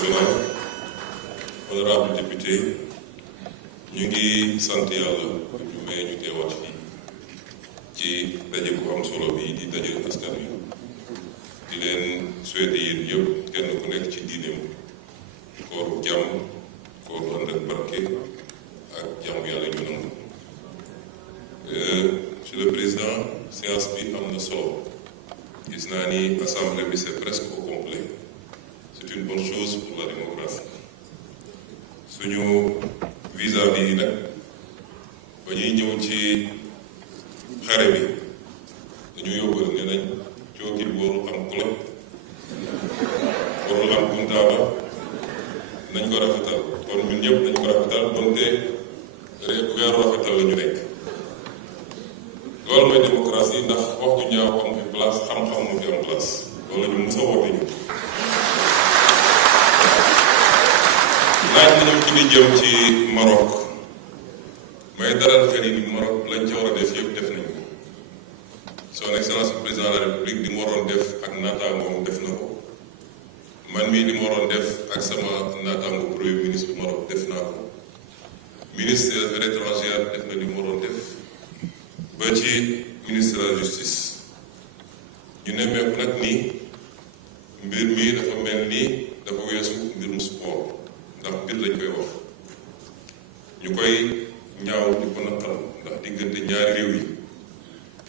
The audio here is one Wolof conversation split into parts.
nationale honorable député ñu ngi sant yàlla ñu may ñu teewaat fii ci daje bu am solo bi di daje askan wi di leen souhaiter yéen yëpp kenn ku nekk ci diineem kooru jàmm kooru ànd ak barke ak jàmm yàlla ñu nangu. Monsieur le président, séance bi am na solo gis naa ni assemblée bi c'est presque au complet. C'est une bonne chose pour la démocratie. suñu vis-à-vis yi nag ba ñuy ñëw ci xare bi dañu yóbbal ne nañ cooki warul am cloche warul am buntaaba nañ ko rafetal kon ñun ñëpp nañ ko rafetal donte weeru rafetal la ñu nekk. loolu mooy démocratie ndax wax ju ñaaw am fi place xam-xam mu fi am place loolu la ñu mës a woote ñu. laaj nañu ci li jëm ci Maroc may dalal xel yi ni Maroc lañ ca war a def yëpp def nañ ko son excellence président de la république li mu waroon def ak naataangoom def na ko man mii li mu waroon def ak sama naataango premier ministre bu Maroc def naa ko ministre des affaires étrangères def na li mu waroon def ba ci ministre de la justice ñu nemmeeku nag ni mbir mi dafa mel ni dafa weesu mbirum sport ndax mbir lañ koy wax ñu koy ñaaw di ko naqal ndax diggante ñaari réew yi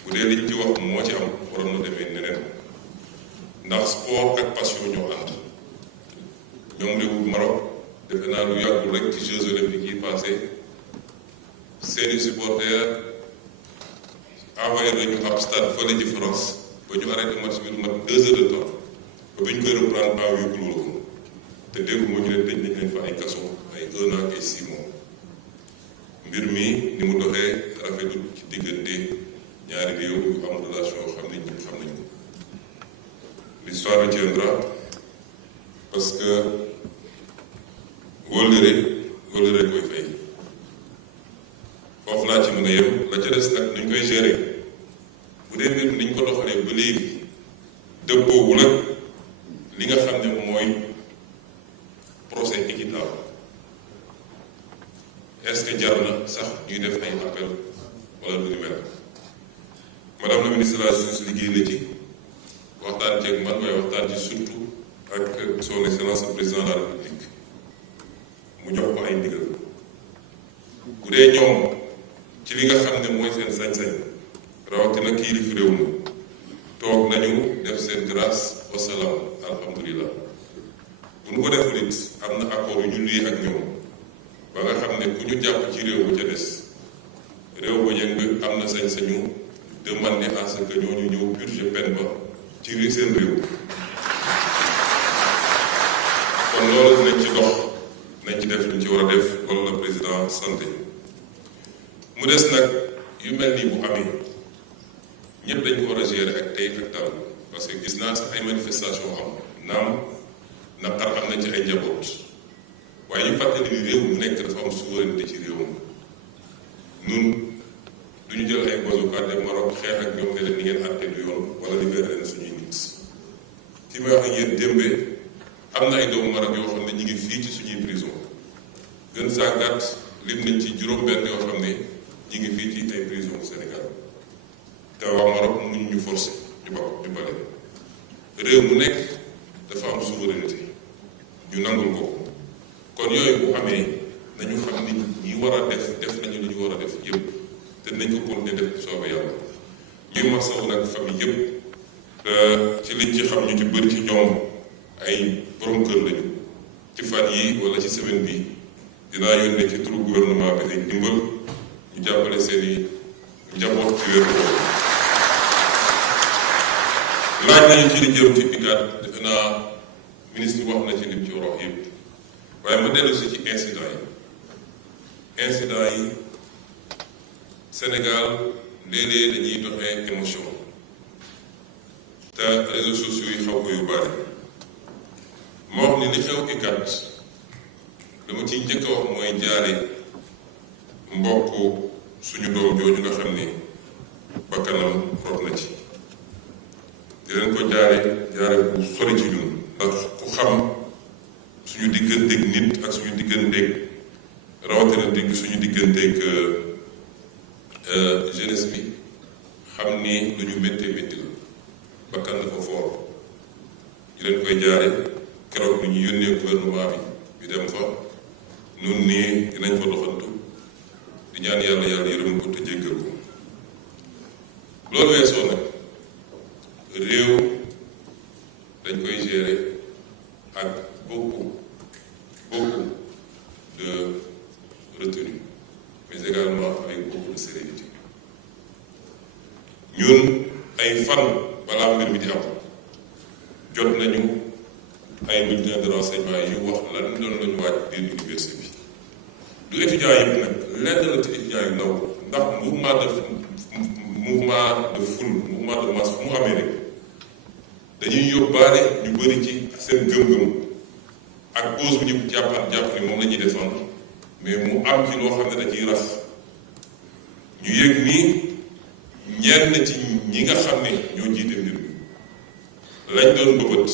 bu dee liñ ci wax moo ci am waroon na demee neneen ndax sport ak passion ñoo ànd ñoom réewu Maroc defe naa lu yàggul rek ci Jeux olympiques yi passé seeni supporters envoyé nañu ab stade fële ci France ba ñu arrêté match bi lu mat 2 heures de temps ba bi ñu koy reprendre temps yu kulóor woon te dégg moo ñu ne tëj nañ leen fa ay kaso ay 1 an et 6 mois mbir mi ni mu doxee rafetul ci diggante ñaari réew yu am relation yoo xam ne ñun xam nañ ko l'histoire retiendra parce que wóllëre koy fay foofu laa ci mën a yem la ca des nag nuñ koy gérer bu dee mbir mi niñ ko doxalee ba léegi dëppoowul ak li nga xam ne mooy procès équitable est-ce que jar na sax ñuy def ay appel wala lu ni mel madame la ministre de la justice liggéey na ci waxtaan ceeg man waaye waxtaan ci surtout ak son excellence le président de la république mu jox ko ay ndigal bu dee ñoom ci li nga xam ne mooy seen sañ-sañ rawatina kii di fi réew mi toog nañu def seen grâce wasalaam alhamdulilah bu ñu ko deful it am na accord yu ñu lii ak ñoom ba nga xam ne ku ñu jàpp ci réew bu ca des réew ba yëng am na sañ-sañu demander à ce que ñooñu ñëw purger peine ba ci seen réew kon loolu nañ ci dox nañ ci def lu ci war a def loolu la président santé mu des nag yu mel nii bu amee ñëpp dañ ko war a gérer ak tey ak dal parce que gis naa sax ay manifestation am naam naqar am na ci ay njaboot waaye ñu fàttali ni réew mu nekk dafa am souveraineté ci réewam nun du ñu jël ay bazooka dem Maroc xeex ak ñoom ne leen ni ngeen àtte du yoon wala libéré leen suñuy nit fi may wax ak yéen démbee am na ay doomu Maroc yoo xam ne ñu ngi fii ci suñuy prison gën saa gàtt lim nañ ci juróom-benn yoo xam ne ñu ngi fii ci ay prison Sénégal te waa Maroc mënuñ ñu forcer ñu bale réew mu nekk dafa am souveraineté ñu nangul ko kon yooyu bu amee nañu xam ni ñi war a def nañu li ñu war a def yëpp te nañ ko continuer def soobee yàlla ñuy masawu nag famille yëpp ci liñ ci xam ñu ci bëri ci ñoom ay borom kër lañu ci fan yi wala ci semaine bi dinaa yónnee ci turu gouvernement bi ay ndimbal ñu jàppale seeni njaboot ci wér boobu laaj nañu ci li jëm ci piquet defe naa ministre wax na ci lim ci war a wax yëpp waaye ma dellu si ci incident yi Sénégal léeg-léeg dañuy doxee émotion te réseaux sociaux yi xaw ko yu bari moo wax ni li xew piquet dama ciy njëkk a wax mooy jaare mbokk suñu doom jooju nga xam ni bakkanam rot na ci di leen ko jaare bu sori ci ñun ndax ku xam suñu digganteeg nit ak suñu digganteeg rawatina suñu digganteeg jeunesse bi xam ni lu ñu méttee métti la bakkan dafa foor ñu leen koy jaare keroog lu ñu yónnee gouvernement bi dem fa nun nii dinañ fa doxantu di ñaan yàlla yërëm ko te jéggal ko loolu weesoo nag réew dañ koy gérer ak beaucoup de retenue mais également avec beaucoup de sérénité ñun ay fan balaa mbir mi di am jot nañu ay bulletins de renseignement yu wax lan doon lañu waaj biir université bi du étudiants yëpp nag lenn la ci étudiants yu ndaw ndax mouvement de foule mouvement de masse fu mu amee rek dañuy yóbbaale ñu bëri ci seen gëm-gëm ak cause bu ñu jàpp ni moom la ñuy défendre mais mu am ci loo xam ne da ciy raf ñu yëg ni ñenn ci ñi nga xam ne ñoo jiite mbir mi lañ doon bëbët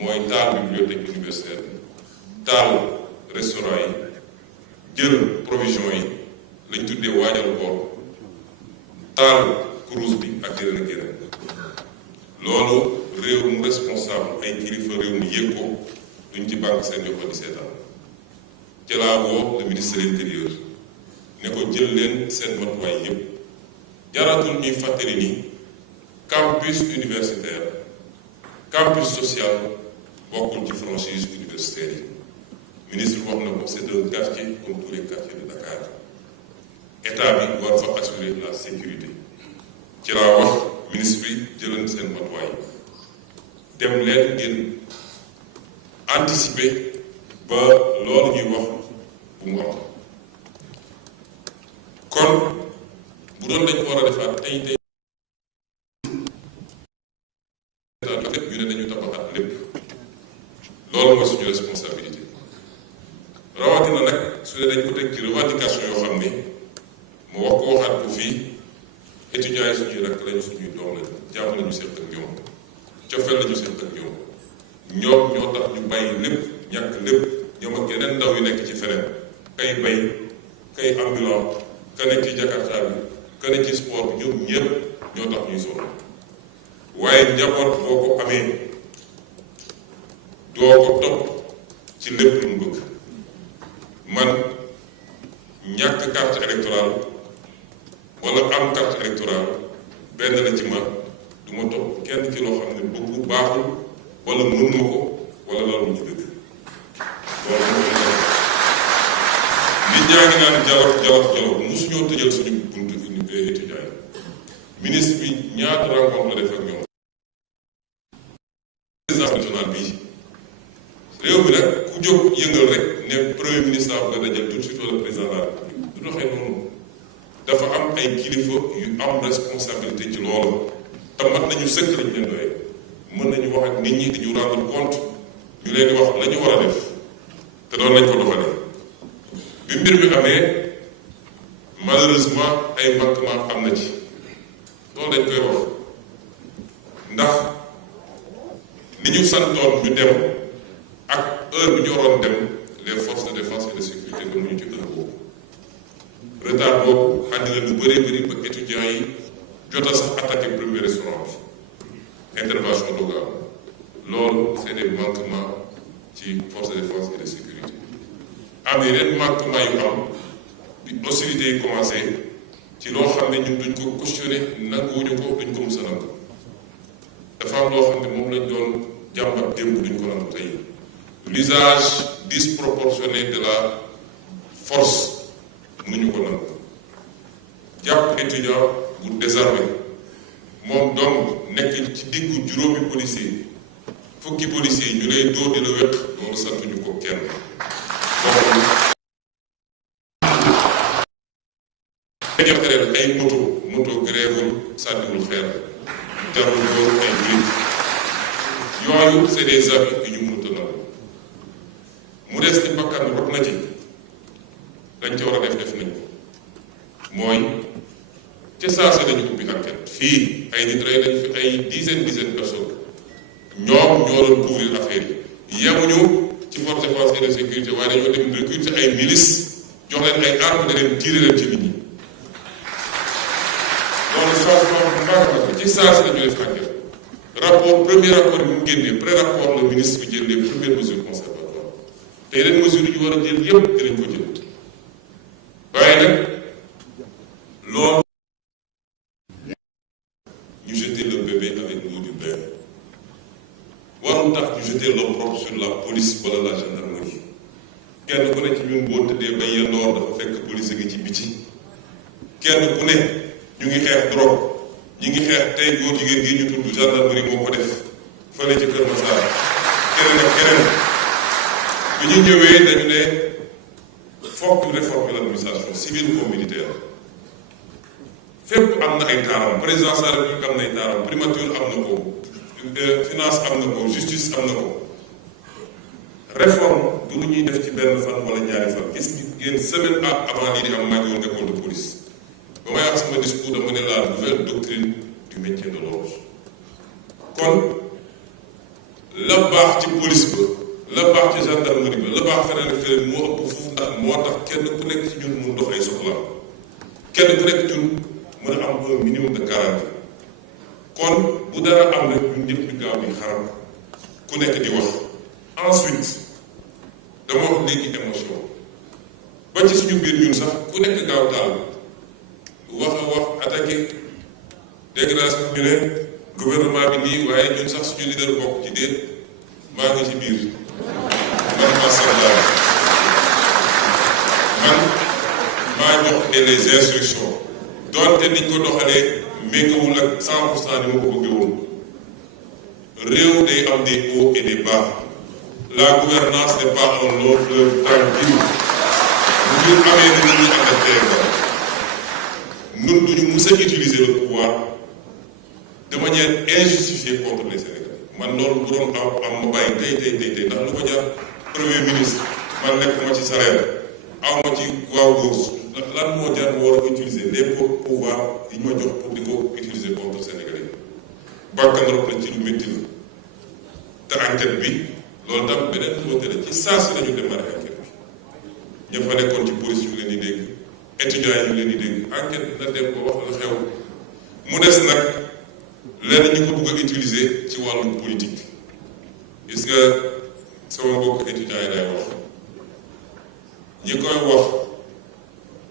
mooy taal bibliothèque universitaire taal restaurant yi jël provision yi lañ tuddee waajal koor taal kurus bi ak yeneen ak yeneen loolu réew mu responsable ay kilifa réew mi yëg ko duñ ci banque seen yoxo di seetaan ci laa woo le ministre de l'intérieur ne ko jël leen seen matuwaay yëpp jaratul ñuy fàttali ni campus universitaire campus social bokkul ci franchise universitaire yi ministre wax na ko c'est un quartier comme tous les quartiers de Dakar état bi war fa assurer la sécurité ci laa wax ministre bi jëlan seen matuwaay dem leen ngeen anticiper ba loolu ñuy wax bu mu am kon bu doon dañ ko war a defaat tey ñu ne dañu tabaxaat lépp loolu mooy suñu responsabilité rawatina nag su dee dañ ko teg ci revendication yoo xam ni mu wax ko waxaat ko fii étudiants yi suñuy rakk lañu suñuy doom lañu jàmm lañu seq ak ñoom cofeel lañu seq ak ñoom ñoo tax ñu bàyyi lépp ñàkk lépp ñoom ak yeneen ndaw yu nekk ci feneen kay bay kay ambulant ka nekk ci jakarta bi ka nekk ci sport bi ñoom ñëpp ñoo tax ñuy sonn waaye njaboot boo ko amee doo ko topp ci lépp lu mu bëgg man ñàkk carte électorale wala am carte électorale benn la ci man du ma topp kenn ci loo xam ne bëggu baaxul wala mënuma ko wala loolu ci dëgg loolu nit ñaa ngi naan dialogue musuñoo tëjal suñu buntu étudiants yi ministre bi ñaata rencontre la def ak ñoom président national bii réew mi nag ku jóg yëngal rek ne premier ministre nga dajal tout de suite wala président de la République du doxee noonu dafa am ay kilifa yu am responsabilité ci loolu te mat nañu sëkk lañu leen doyee mën nañu wax ak nit ñi di ñu rendre compte ñu leen di wax la ñu war a def te doon nañ ko doxalee bi mbir mi amee malheureusement ay manquement am na ci loolu dañ koy wax ndax ni ñu santoon ñu dem ak heure bi ñu waroon dem les forces de défense et de sécurité comme ñu ci heure boobu retard boobu andi na lu bëree bëri ba étudiants yi jot a sax attaqué premier restaurant bi intervention dogal loolu c'est des manquements ci forces de défense et de sécurité am yeneen manquement yu am bi hostilité yi commencé ci loo xam ne ñun duñ ko cautionné nanguwuñu ko duñ ko mës a nangu dafa am loo xam ne moom lañ doon jàmbat démb duñ ko nangu tey l'usage disproportionné de la force mënuñu ko nangu jàpp étudiant bu désarmé moom donc nekk ci diggu juróomi policier fukki policier ñu lay dóor di la wet loolu santuñu ko kenn donc ay moto gréewul sànniwul xeer jarul dóor ay jurit yooyu c'est des avis yu ñu mënut a nangu mu des ni bakkan rot na ci dañ ca war a def nañ ko mooy ca saa sa dañu ubbi enquête fii ay nit rey nañ fi ay dizaine personnes ñoom ñoo doon couvrir affaire yi yemuñu ci force conseil de sécurité waaye dañoo dem recruter ay milices jox leen ay armes da leen tirer leen ci nit ñi loolu changement bu mag la ci saa si la ñu def enquête premier rapport bi mu génnee pré-rapport le ministre bi jël les premières mesures conservatoires te yeneen mesures yi ñu war a jël yëpp dinañ ko jël waaye nag loolu ñu jeter le bébé avec l'eau du bain warul tax ñu jeter l'opprobre sur la police wala la gendarmerie kenn ku ne ci ñun boo tëddee ba yendoor dafa fekk police gi ci biti kenn ku ne ñu ngi xeex drogue ñi ngi xeex tey góor jigéen gi ñu tudd gendarmerie moo ko def fële ci Kër Massar keneen ak keneen bi ñu ñëwee dañu ne foog ñu réformer l'administration civile comme militaire fépp am na ay taaram présidence de la République am na ay taaram primature am na ko finance am na ko justice am na ko réforme du lu ñuy def ci benn fan wala ñaari fan gis ngeen semaine avant lii di am maa ngi woon école de police ba may wax sama discours dama ne la nouvelle doctrine du métier de l'ordre kon la baax ci police ba la baax ci gendarmerie ba la baax feneen ak feneen moo ëpp foofu ndax moo tax kenn ku nekk ci ñun mun dox ay soxlaam kenn ku nekk ci ñun mën a am un minimum de garantie kon bu dara am rek ñun ñëpp ñu gaaw di xaram ku nekk di wax ensuite dama wax léegi émotion ba ci suñu biir ñun sax ku nekk gaaw taal wax a wax attaqué dégg naa sax ñu ne gouvernement bi nii waaye ñun sax suñu leader bokk ci déet maa ngi ci biir man maa jox les instructions doonte niñ ko doxalee méngawul ak 100% ni ma ko bëggee woon réew day am des hauts et des bas la gouvernance n'est pas un long fleuve tranquille bu ñu amee ni ñuy àndatee ñun duñu mus a utiliser le pouvoir de manière injustifiée contre les Sénégalais man loolu bu doon am ma bàyyi tey ndax lu ko jar premier ministre man nekk ma ci salaire aw ma ci waaw góor lan moo jar mu war a utiliser les pouvoirs yi ma jox pour di ko utiliser contre Sénégalais bakkan rop la ci lu métti la te enquête bi loolu tam beneen nouveauté la ci saa si lañu démarrer enquête bi ña fa nekkoon ci police yu leen di dégg étudiants yi leen di dégg enquête bi na dem ba wax la xew mu des nag lenn ñu ko bëgg a utiliser ci wàllu politique gis nga sama mbokk étudiants yi lay wax ñi koy wax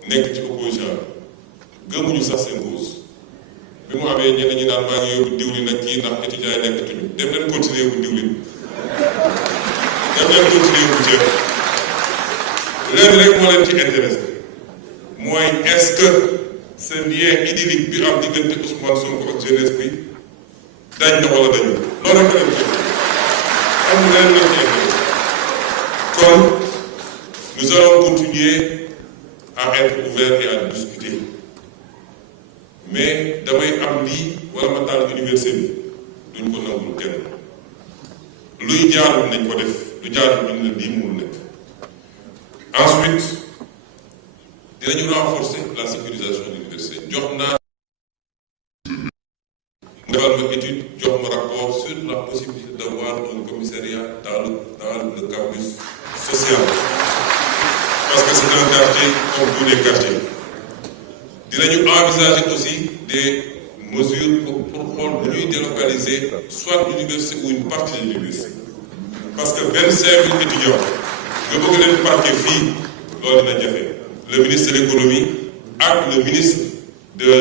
nekk ci opposition gëmuñu sax seen cause bi mu amee ñenn ñi naan maa ngi yóbbu diwlin nag kii ndax étudiants yi nekkatuñu dem leen continuer yóbbu diwlin dem leen continuer yóbbu ceeb leen rek moo leen ci intéressé mooy est-ce que ce lien idyllique bi am diggante Ousmane Sonko ak jeunesse bi dañ na wala dañu loolu rek leen ci amul leen leen ci intéressé kon nous allons continuer à être ouverts et à discuter mais damay am lii wala ma taal université bi duñ ko nangul kenn luy jaarul nañ ko def lu jaarul ñu ne lii mënul nekk ensuite dinañu renforcer la sécurisation de l'université jox naa defal ma étude jox ma rapport sur la possibilité d'avoir un commissariat dans le campus social parce que c'est un quartier comme tous les quartiers dinañu envisager aussi des mesures pour xool bu ñuy délocaliser soit l'université ou une partie de l'université parce que 25 000 étudiants nga bëgg leen parquer fii loolu dina jafe le ministre de l'économie ak le ministre de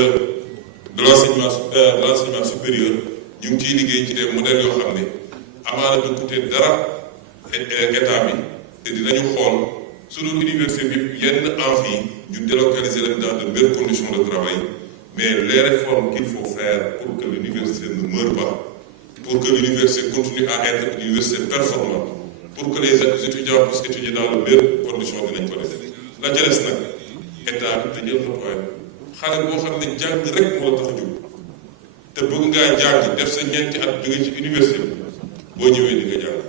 l'enseignement supérieur ñu ngi ciy liggéey ci des modèles yoo xam ne amaana du coûter dara état bi te dinañu xool sunu université bi yenn amphi ñu délocaliser leen dans de meilleures conditions de travail mais les réformes qu'il faut faire pour que l'université ne meure pas pour que l'université continue à être une université performante pour que les étudiants puissent étudier dans de meilleures conditions dinañ ko def la ca des nag état bi te jël matuwaay xale boo xam ne jàng rek moo la tax a jóg te bëgg ngaa jàng def sa ñeenti at jóge ci université bi boo ñëwee di nga jàng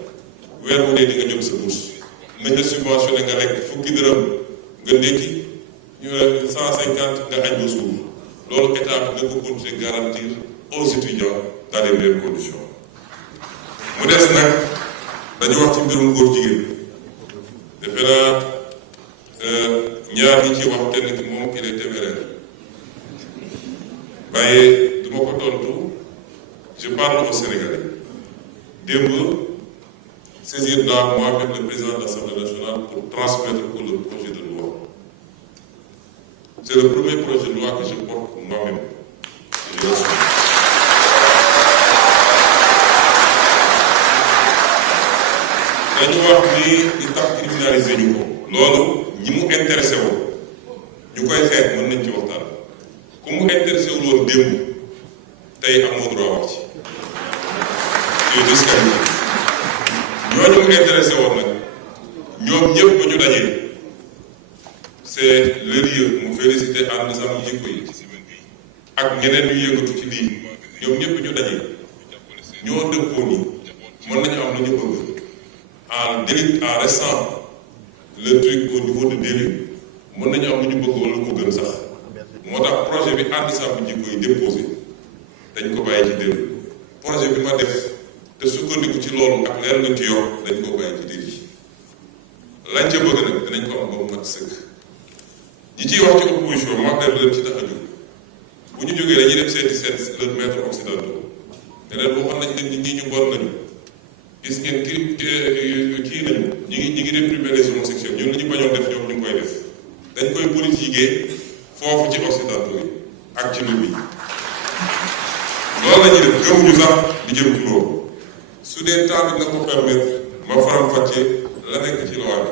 weer wu ne di nga jot sa bourse nañ la subventionné nga lekk fukki dërëm nga ndékki 150 nga añ ba suur loolu état bi nga ko continuer garantir aux étudiants dans les meilleures conditions mu des nag dañu wax ci mbirum góor jigéen defe naa ñaar ñi ci wax kenn ki moom il est téméraire waaye du ma ko tontu je parle au Sénégalais démb saisir naa moi-même le président de l'Assemblée nationale pour transmettre pour le projet de loi. C'est le premier projet de loi que je porte moi-même. dañu wax ni li tax criminaliser ñu ko loolu ñi mu intéressé woon ñu koy xeex mën nañ ci waxtaan ku mu intéressé wu loolu démb tey amoo droit wax ci yooyu discrimination ñooñu mu intéressé woon nag ñoom ñëpp ba ñu dajee c'est le lieu mu félicité ànd sàmm jikko yi ak ñeneen ñu yëngatu ci lii ñoom ñëpp ñu dajee ñoo dëppoo ni mën nañu am lu ñu bëgg en restant le truc au niveau de délit mën nañu am lu ñu bëgg wala lu ko gën sax moo tax projet bi ànd sàmm jikko yi déposé dañ ko bàyyi ci délit projet bi ma def te sukkandiku ci loolu ak leer lañ ci yokk dañ ko bàyyi ci délit lañ ca bëgg nag dinañ ko am ba mu mat sëkk ñi ciy wax ci opposition moo dem leen ci tax a jóg bu ñu jógee dañuy dem seeti seen leur maître occidentaux ne leen waxoon nañ leen ñi ñu bon nañu gis ngeen kii nañu ñi ngi réprimer les homosexuels ñun li ñu bañoon def ñoom ñu ngi koy def dañ koy politiquer foofu ci occidentaux yi ak ci lobby loolu la ñuy def gëmuñu sax di jëm ci loolu su dee temps bi na ko permettre ma faram-fàccee la nekk ci loi bi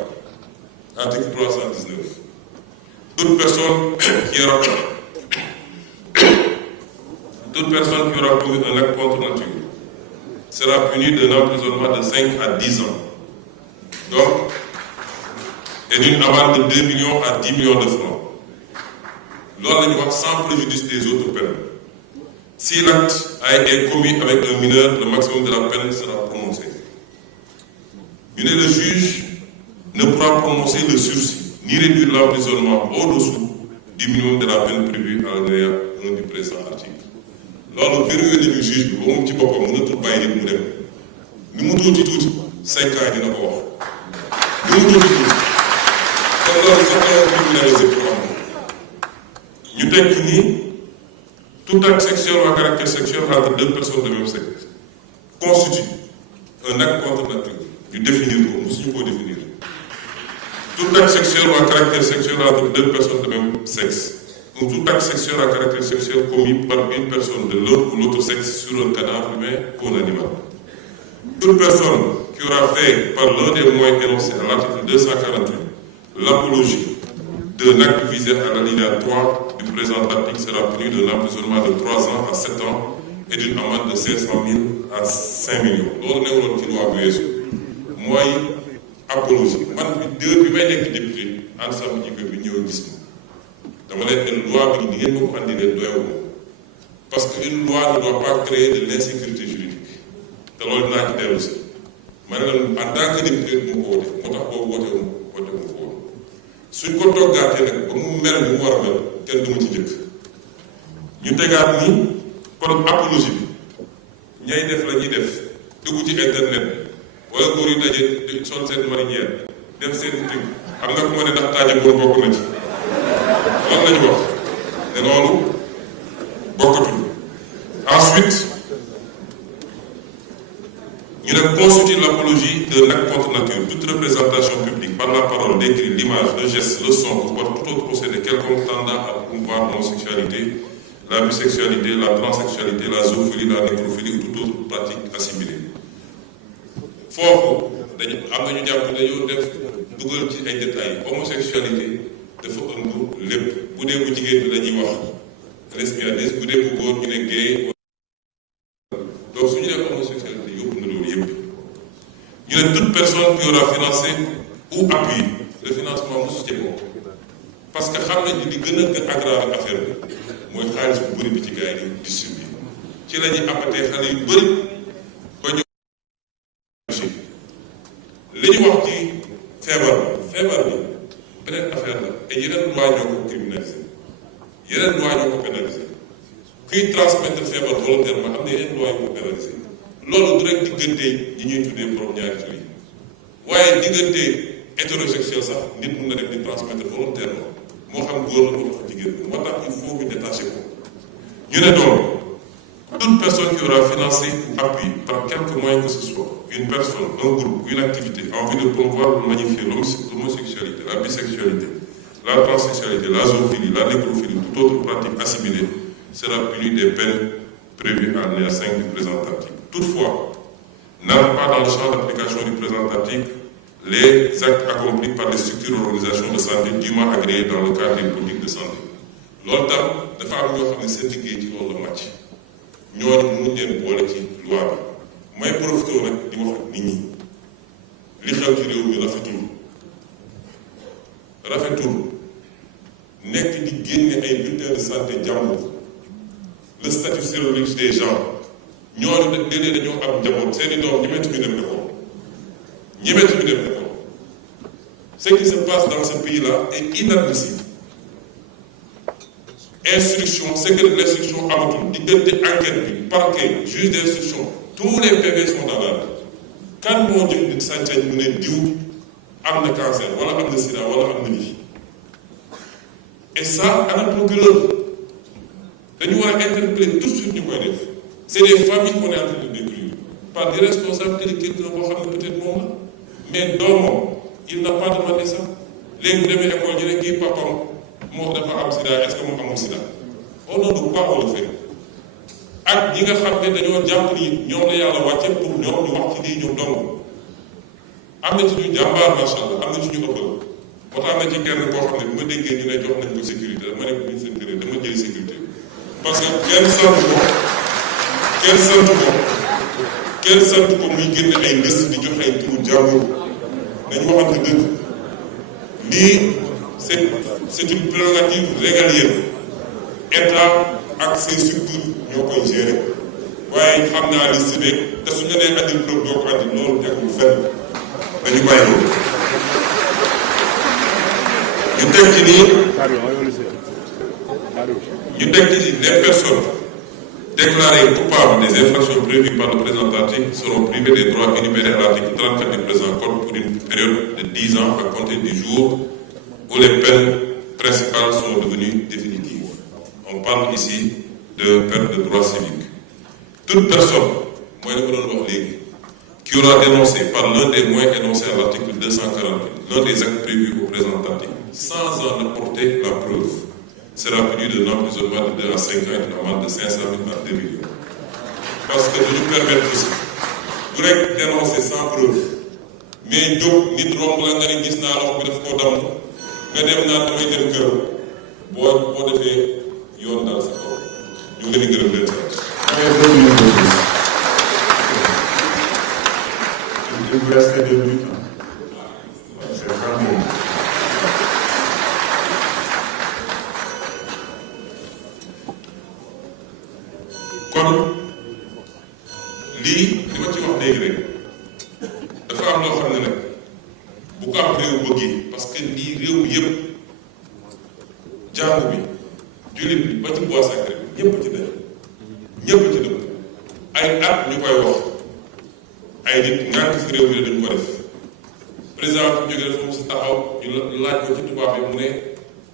article 319 toute personne qui aura commis un acte contre nature sera punie d'un emprisonnement de 5 à 10 ans. Donc, et d'une amende de 2 millions à 10 millions de francs. Lors de l'année sans préjudice des autres peines. Si l'acte a été commis avec un mineur, le maximum de la peine sera prononcé. Le juge ne pourra prononcer le sursis, ni réduire l'emprisonnement au-dessous du minimum de la peine prévue à l'alinéa 1 du présent article. loolu verrouillé nañu juge bi ba moom ci boppam mënatul bàyyi nit mu dem ni mu tuuti 5 ans dina ko wax ni mu tuuti kon loolu sax la criminalisé pour am ñu teg ci ni tout acte sexuel ou à caractère sexuel entre deux personnes de même sexe constitue un acte contre nature ñu définir ko mosuñu koo définir tout acte sexuel ou à caractère sexuel entre deux personnes de même sexe ou tout acte sexuel à caractère sexuel commis par une personne de l'autre ou l'autre sexe sur un cadavre humain ou un animal. Toute personne qui aura fait par l'un des moyens énoncés à l'article 248 l'apologie d'un acte visé à l'alinéa 3 du présent article sera punie d'un emprisonnement de 3 ans à 7 ans et d'une amende de 500 000 à 5 millions. loolu nekkoon ci loi bu weesu mooy apologie man bi may nekk député ànd sàmm jikko bi ñëw gis ma dama leen ne loi bi ni ngeen ma ko andilee doyewuma parce que une loi ne doit pas créer de l'insécurité juridique te loolu dinaa ci dellu si ma ne leen en tant que député mu ko wote moo tax boobu wote ma ko woon suñ ko toggaatee nag ba mu mel ni mu war a mel kenn du ma ci jëkk ñu tegaat ni kon apologie bi ñay def la ñuy def dugg ci internet wala góor yu daje sol seen marinière def seen truc xam nga ku ma ne ndax taaje boobu bokk na ci lan lañu wax ne loolu bokkatul ensuite ñu ne constitue l'apologie d'un acte contre nature toute représentation publique par la parole, l'écrit, l'image, le geste, le son ou par tout autre procédé quelconque tendant à promouvoir l'homosexualité, la bisexualité, la transsexualité, la zoophilie, la nécrophilie ou toute autre pratique assimilée. foofu dañu am nañu jàpp ne yow def dugal ci ay détails homosexualité dafa ëmb lépp bu dee bu jigéen bi la ñuy wax lesbianisme bu dee bu góor ñu ne gay donc su ñu def homosexualité yóbbu na loolu yëpp ñu ne toute personne qui aura financé ou appuyé le financement mosu ci bokk parce que xam nañ li gën a aggraver affaire bi mooy xaalis bu bëri bi ci gars yi di distribuer ci la ñuy amatee xale yu bëri ba ñu li ñu wax ci feebar bi beneen affaire la te yeneen loi ñoo ko criminalisé yeneen loi ñoo ko pénalisé kuy transmettre feebar volontairement am na yeneen loi yu ko pénalisé loolu du rek diggante ñi ñuy tuddee borom ñaari tur yi waaye diggante hétérosexuel sax nit mun na def di transmettre volontairement moo xam góor la moo xam jigéen moo tax il faut ñu détaché ko ñu ne donc toute personne qui aura financé ou appuyé par quelque moyen que ce soit une personne, un groupe, une activité en vue de promouvoir ou magnifier l'homosexualité, la bisexualité, la transsexualité, la zoophilie, la nécrophilie, toute autre pratique assimilée sera punie des peines prévues à l'alinéa 5 du présent article. Toutefois, n'entrent pas dans le champ d'application du présent article les actes accomplis par les structures d'organisation de santé dûment agréées dans le cadre d'une politique de santé. Loolu tam dafa am ñoo xam ne seen liggéey ci loolu la màcc ñooñu mënuñ leen boole ci loi bi may profité nag di wax ak nit ñi li xew ci réew mi rafetul nekk di génne ay bulletins de santé jàmbur le statut sérologique des gens ñooñu nag léeg-léeg dañoo am njaboot seeni doom ñemeetu ñu dem école ñemeetu ñu dem école ce qui se passe dans ce pays-là est inadmissible. Instruction, secret de l'instruction amatul diggante enquête bi parquet juge d'instruction tous les PV sont dans la rue kan moo jël nit sañ-sañ mu ne diw am na cancer wala am na sida wala am na lii et ça ana procureur dañu war a interpeller tout de suite ñu koy def c'est des familles qu'on est en train de détruire par des responsabilités de quelqu'un boo xam ne peut-être moom la mais doomam il n'a pas demandé ça léegi bu demee école ñu ne kii papam moo dafa am sida est-ce que moom amul sida au nom de quoi on le fait ak ñi nga xam ne dañoo jàpp ni ñoom la yàlla wàcce pour ñoom ñu wax ci lii ñoom dong am na ci ñu jàmbaar macha allah am na ci ñu ëppal moo tax am na ci kenn koo xam ne bu ma déggee ñu ne jox nañ ko sécurité dama ne bu ñu sécurité dama jël sécurité parce que kenn sant ko muy génne ay liste di jox ay turu jàmbur dañu waxante dëgg lii c'est une prérogative régalienne état ak ses structures ñoo koy gérer waaye xam naa liste bi te su ñu nee andil preuve doo ko andil loolu tegul fenn dañu bàyyi loolu ñu teg ci nii les personnes déclarées coupables des infractions prévues par le présent article seront privées des droits énumérés à l'article 34 du présent code pour une période de 10 ans à compter du jour où les peines principales sont devenues définitives. On parle ici de perte de droits civiques. Toute personne, moi je vous le dis, qui aura dénoncé par l'un des moyens énoncés à l'article 248 l'un des actes prévus au présent article, sans en apporter la preuve, sera puni d'un emprisonnement de 2 à 5 ans et d'une amende de 500 000 à 2 millions. Parce que de nous permettre aussi, vous rek dénoncer sans preuve, mais jóg nit romb la nga ne gis naa loxo bi daf koo damm nga dem naa damay dem kër boo defee yoon daal sa kaw ñu ngi leen di gërëm leen sant. Il vous reste 2 minutes. C'est vraiment. kon lii li ma ci wax léegi rek dafa am loo xam ne nag bu ko am réew bëggee parce que lii réew mi yëpp jàngu bi jullit bi ba ci bois sacré bi ñëpp ci daje ñëpp ci dëkk ay at ñu koy wax ay nit ngànk fi réew mi dañu ko def président bi jógee dafa mos a taxaw ñu laaj ko ci tubaab bi mu ne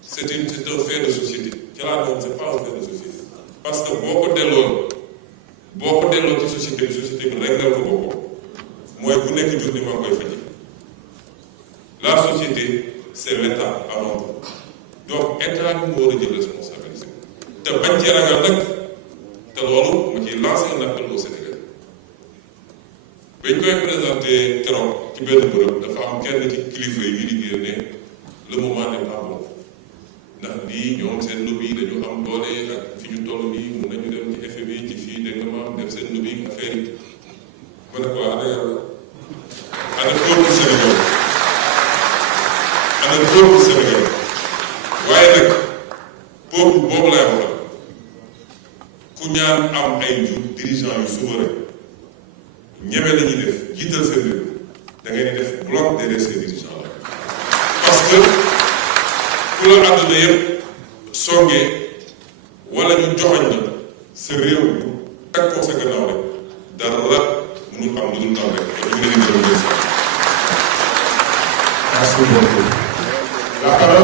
c'est un fait de société ci laa doon c'est pas un fait de société parce que boo ko delloo ci société bi réglal ko boppam mooy bu nekk jur ni maa koy faji la société c'est l'état avant tout donc état bi mu war a jël responsabilité te bañ cee ragal nag te loolu ma ciy lancé un appel au Sénégal bañ koy présenté keroog ci benn bërëb dafa am kenn ci kilifa yi liggéey ne le moment n'est pas bon ndax bii ñoom seen lobby yi dañu am doole ak fi ñu toll nii mun nañu dem ci FMI ci fii dégg nga maam def seen lobby affaire yi ma ne ko ana yàlla ana peuple Sénégal ana peuple Sénégal waaye nag peuple boobu lay waxal ku ñaan am ay dirigeants yu souverain ñeme la ñuy def jiital seen réew da ngay def bloc derrière ces dirigeants là parce que ku la àdduna yëpp songee wala ñu joxoñ la sa réew teg ko sa gannaaw rek dara mënul am lu dul ndaw rek te ñu ngi leen di gërëm Merci beaucoup. La parole